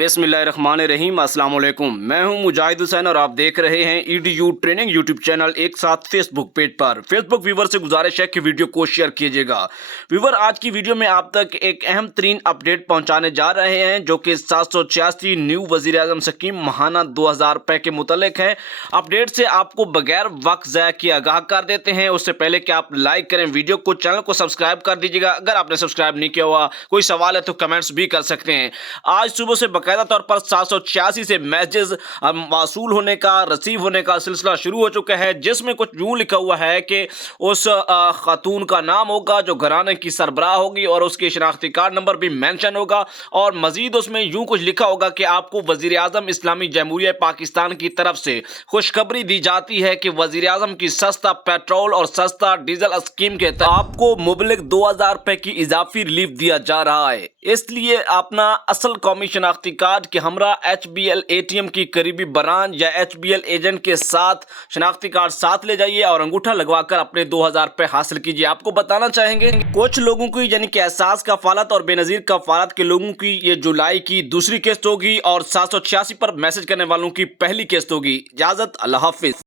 बिस्मिल्लाहिर्रहमानिर्रहीम। अस्सलाम वालेकुम। मैं हूं मुजाहिद हुसैन और आप देख रहे हैं ईडीयू ट्रेनिंग यूट्यूब चैनल एक साथ फेसबुक पेज पर। फेसबुक व्यूवर से गुजारिश है कि वीडियो को शेयर कीजिएगा। व्यूवर, आज की वीडियो में आप तक एक अहम तरीन अपडेट पहुंचाने जा रहे हैं जो कि 786 न्यू वजीर आजम स्कीम महाना 2000 रुपए के मुतल्लिक है। अपडेट से आपको बगैर वक्त ज़ाया किए आगाह कर देते हैं। उससे पहले कि आप लाइक करें वीडियो को, चैनल को सब्सक्राइब कर दीजिएगा। अगर आपने सब्सक्राइब नहीं किया हुआ, कोई सवाल है तो कमेंट्स भी कर सकते हैं। आज सुबह से बाकायदा तौर पर 786 से मैसेज वासूल होने का, रिसीव होने का सिलसिला शुरू हो चुका है, जिसमें कुछ यूं लिखा हुआ है कि उस खातून का नाम होगा जो घराने की सरबराह होगी और उसके शनाख्ती कार्ड नंबर भी मेंशन होगा। और मजीद उसमें यूं कुछ लिखा होगा कि आपको वजीर आजम इस्लामी जमहूरिया पाकिस्तान की तरफ से खुशखबरी दी जाती है कि वजीर आजम की सस्ता पेट्रोल और सस्ता डीजल स्कीम के तहत आपको मुबलिग 2000 रुपए की इजाफी रिलीफ दिया जा रहा है। इसलिए अपना असल कौमी शनाख्ती कार्ड के हमरा HBL ATM की करीबी ब्रांच या HBL एजेंट के साथ शनाख्ती कार्ड साथ ले जाइए और अंगूठा लगवाकर अपने 2000 रुपए हासिल कीजिए। आपको बताना चाहेंगे कुछ लोगों की यानी कि एहसास कफालत और बेनजीर कफालत के लोगों की ये जुलाई की दूसरी किस्त होगी और 786 पर मैसेज करने वालों की पहली किस्त होगी। इजाजत, अल्लाह हाफिज।